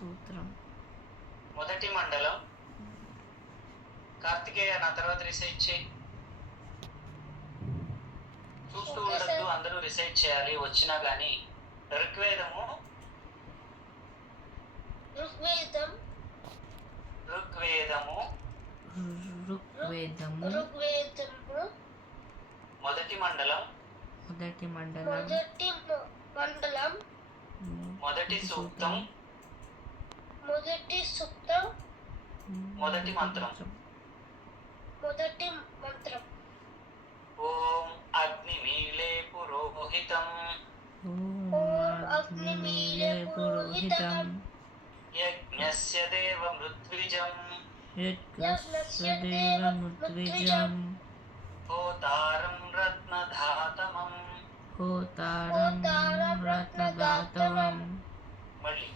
సూత్రం. మొదటి మండలం. కార్తికేయ నా తర్వాత రిసైట్ చేయి. చూస్తూ ఉండద్దు, అందరూ రిసైట్ చేయాలి వచ్చినా గానీ. ఋగ్వేదము మొదటి మండలం. మొదటి సూక్తం. మొదటి మంత్రం. ఓం అగ్నిమీలే పురోహితం యజ్ఞస్య దేవ మృద్విజం హోతారం రత్నధాతమం. మళ్ళీ